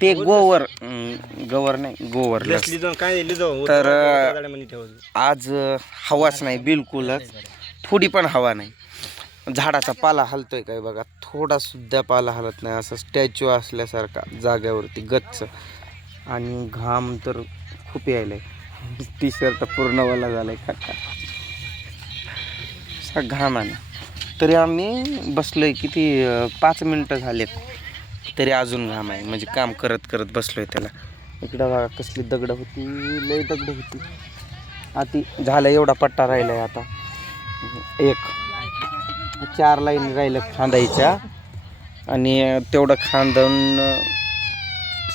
ते गोवर अं, गवर नाही गोवर लस. काय तर, आज हवाच नाही बिलकुलच. थोडी पण हवा नाही. झाडाचा पाला हलतोय काय बघा. थोडा सुद्धा पाला हलत नाही. असं स्टॅच्यू असल्यासारखा जाग्यावरती गच्च. आणि घाम तर खूप यायलाय टी शर्ट पूर्ण वाला झालाय. काका असा घाम आहे तरी आम्ही बसलोय किती अं, पाच मिनटं झालेत. तरी अजून घाम आहे. म्हणजे काम करत करत बसलोय त्याला. इकडं बघा कसली दगड होती. लय दगड होती. आती झालं एवढा पट्टा राहिलाय आता. एक. चार लाईन राहिलं खांदायच्या आणि तेवढं खांदून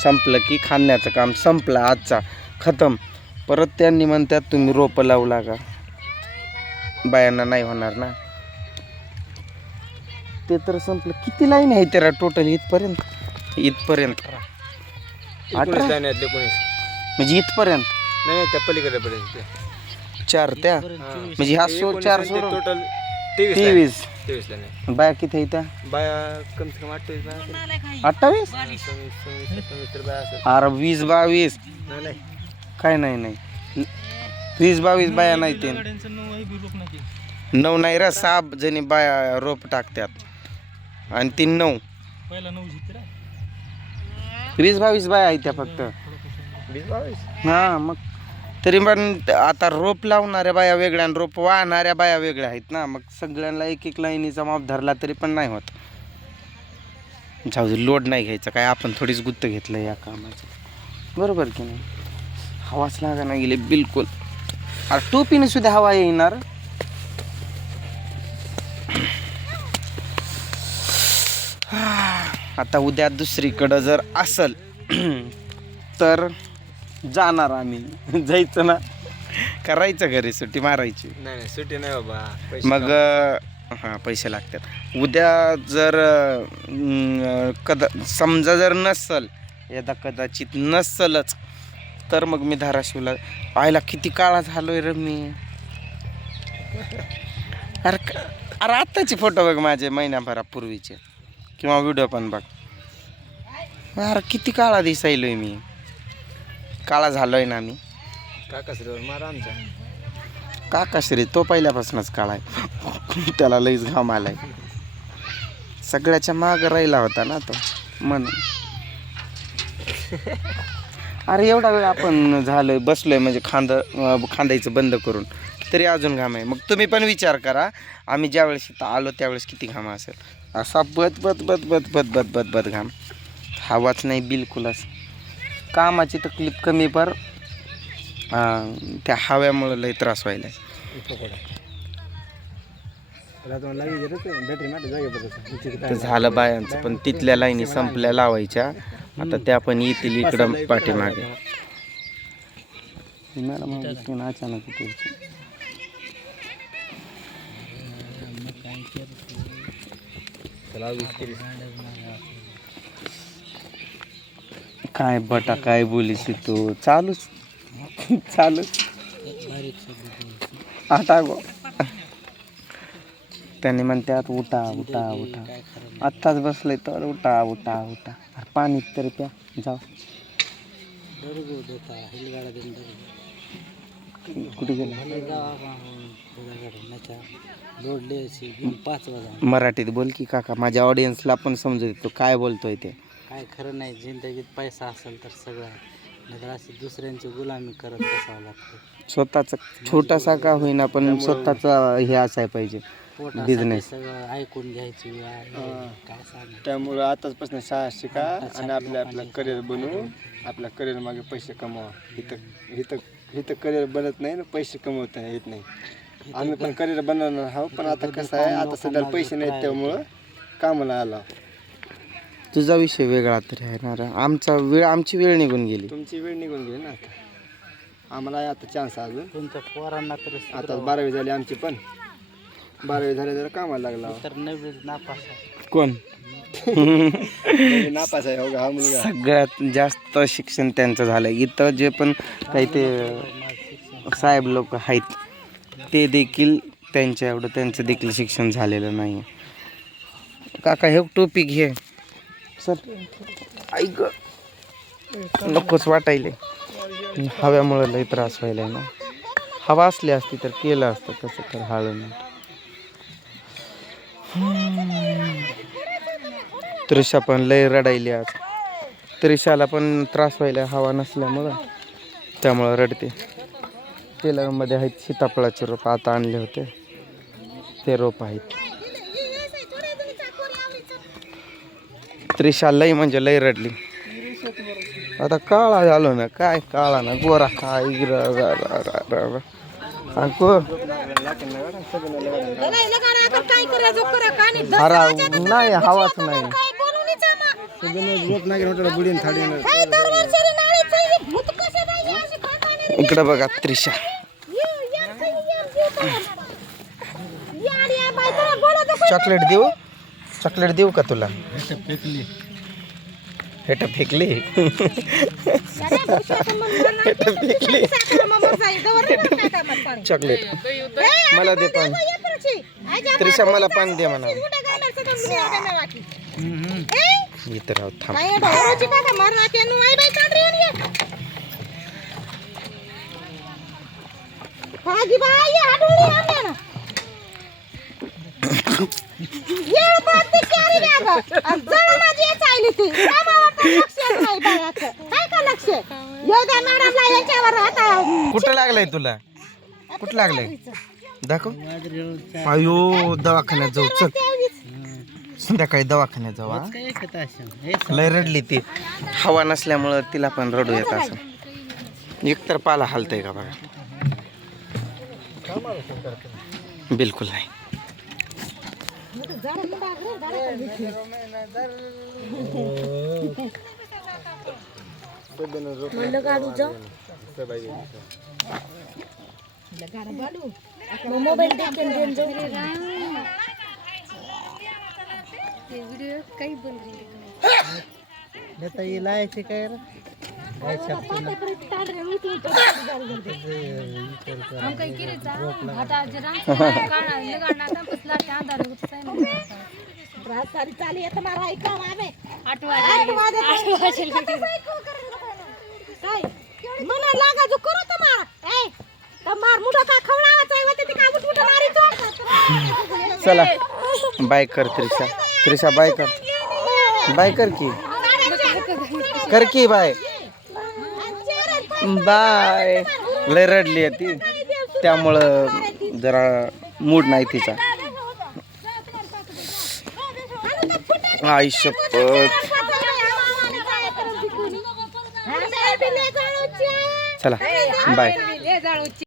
संपलं की खांदण्याचं काम संपलं आजचा. खतम. परत त्यांनी म्हणतात तुम्ही रोपं लावू लागा. बायांना नाही होणार ना. ते तर संपलं. किती लाईन आहे त्याला टोटल इथपर्यंत? इथपर्यंत. अठरा? एकोणीस लाईन आहेत एकोणीस. म्हणजे इथपर्यंत? नाही नाही, त्या पलीकडे पर्यंत चार त्या? म्हणजे ह्या सो चार सोडून. टोटल तेवीस line. तेवीस. तेवीस लाईन आहे बाया किती आहे त्या? बाया कम से कम अठ्ठावीस बाया. अठ्ठावीस? सव्वीस सव्वीस सत्तावीस तर बाया असेल. अरे वीस बावीस. नाही नाही. काय नाही नाही. वीस बावीस बाया नाही ते. नऊ नाही रे सहा जणी बाया रोप टाकतात. आणि तीन नऊ. वीस बावीस बाया आहेत त्या फक्त. वीस बावीस? हा मग. तरी पण आता रोप लावणाऱ्या बाया वेगळ्या आणि रोप वाहणाऱ्या बाया वेगळ्या आहेत ना. मग सगळ्यांना एक एक लाईनीचा माप धरला तरी पण नाही होत. जाऊ दे लोड नाही घ्यायचा. काय आपण थोडीच गुत्त घेतलं या कामाचं. बरोबर की नाही? हवाच लागा नाही गेली बिलकुल. अरे टोपीने सुद्धा हवा येणार आता उद्या दुसरीकडं जर असल तर जाणार आम्ही. जायचं ना. करायचं घरी सुट्टी मारायची. नाही नाही सुट्टी नाही बाबा. मग हां पैसे लागतात. उद्या जर अं, कदा समजा जर नसल यदा कदाचित नसलच तर मग मी धाराशिवला पाहायला किती काळा झालोय रे मी. अरे क- अरे आत्ताचे फोटो बघ माझे महिन्याभरापूर्वीचे किंवा व्हिडिओ पण बघ. अरे किती काळा दिसायलोय मी. काळा झालोय ना मी. काकाश्रीवर मारा आमच्या काकाश्री तो पहिल्यापासूनच काळा आहे. त्याला लईच घाम आलाय. सगळ्याच्या माग राहिला होता ना तो म्हणून. अरे एवढा वेळ आपण झालोय बसलोय म्हणजे खांद अं, खांदायचं बंद करून. तरी अजून घाम आहे. मग तुम्ही पण विचार करा. आम्ही ज्यावेळेस इथं आलो त्यावेळेस किती घाम असेल. असा बद बद बद बद बद बद बद बद घाम. हवाच नाही बिलकुलच. कामाची तकलीफ कमी पर त्या हव्यामुळं लई त्रास व्हायला झालं बायांचं पण तिथल्या लाईनी संपल्या लावायच्या. आता त्या पण येतील इकडं पाठीमागे. मॅडम दिसली काय बटा काय बोलीस तू? चालूच. चालूच. आता गो. त्यांनी म्हणतात उठा उठा उठा. आत्ताच बसले तर उठा उठा उठा. अरे पाणी तरी प्या. जाऊ. कुठे गेला? पाच वाजा मराठीत बोल की काका माझ्या ऑडियन्सला पण समजू देतो काय बोलतोय ते. काय खरं नाही जिंदगीत पैसा असेल तर सगळं नाहीतर दुसऱ्यांची गुलामी करत बसावं लागतं. स्वतःचा छोटासा का होईना पण स्वतःचा हे असाय पाहिजे. पोटासाठी Business. सगळं ऐकून घ्यायची वेळ आहे. काय सांग त्यामुळं आताचपासून शाळा शिका आणि आपल्या आपलं करिअर बनवू आपल्या करिअर मागे पैसे कमवा. इथं इथं इथं करिअर बनत नाही ना पैसे कमवता येत नाही. आम्ही पण करिअर बनवणार आहोत पण आता कसं आहे आता सध्या पैसे नाहीत त्यामुळं कामाला आला. तुझा विषय वेगळा तरी आहे ना रे. आमचा वेळ आमची वेळ निघून गेली. तुमची वेळ निघून गेली ना आता. आम्हाला आता चान्स अजून. तुमच्या पोरांना तरी आता बारावी झाली आमची पण. बारावी झाली जरा कामाला लागला. तर नवी नापास आहे. कोण? नापास आहे हो हा मुलगा. सगळ्यात जास्त शिक्षण त्यांचं झालं इथं जे पण काही ते साहेब लोक आहेत ते देखील त्यांच्या एवढं त्यांचं देखील शिक्षण झालेलं नाही काका हे टोपी घे. सर ऐक नकोच वाटायले. हव्यामुळे लई त्रास व्हायलाय ना. हवा असली असती तर केलं असतं कसं तर हळून. त्रिशा पण लय रडायली आज. त्रिशाला पण त्रास व्हायला हवा नसल्यामुळं त्यामुळं रडते. तेलामध्ये आहेत सीताफळाचे रोप आता आणले होते. ते रोप आहेत. त्रिशा लय म्हणजे लय रडली. आता काळा झालो ना काय काळा ना गोरा काय रा- रा- नाही हवाच नाही. इकडं बघा त्रिशा. चॉकलेट देऊ? चॉकलेट देऊ का तुला? हेट फेकली. चॉकलेट. मला दे पाणी त्रिशा मला पाणी दे म्हणा. इथं राहू थांब. कुठं लागलंय तुला? कुठं लागलंय? दाखव. अयो दवाखान्यात जाऊ. चल. संध्याकाळी दवाखान्यात जाऊ हे? लय रडली ती. हवा नसल्यामुळं तिला पण रडू येत असं एकतर पाला हालतंय का बघा? बिलकुल नाही. मोबाईल देखील देऊन जाऊ आता ही लायचे काय रे काय छापतो ना सारी चाली येतं मारा ऐका मामे आठ वाजे काय मला लागा जो करू तर मार ए तर मार मुठा का खवळावाचा आहे होते ते चला बाय कर त्रिशा. त्रिशा बाय कर. बाय कर की. कर की बाय. बाय. लय रडली आहे ती. त्यामुळं जरा मूड नाही तिचा. शपथ चला. बाय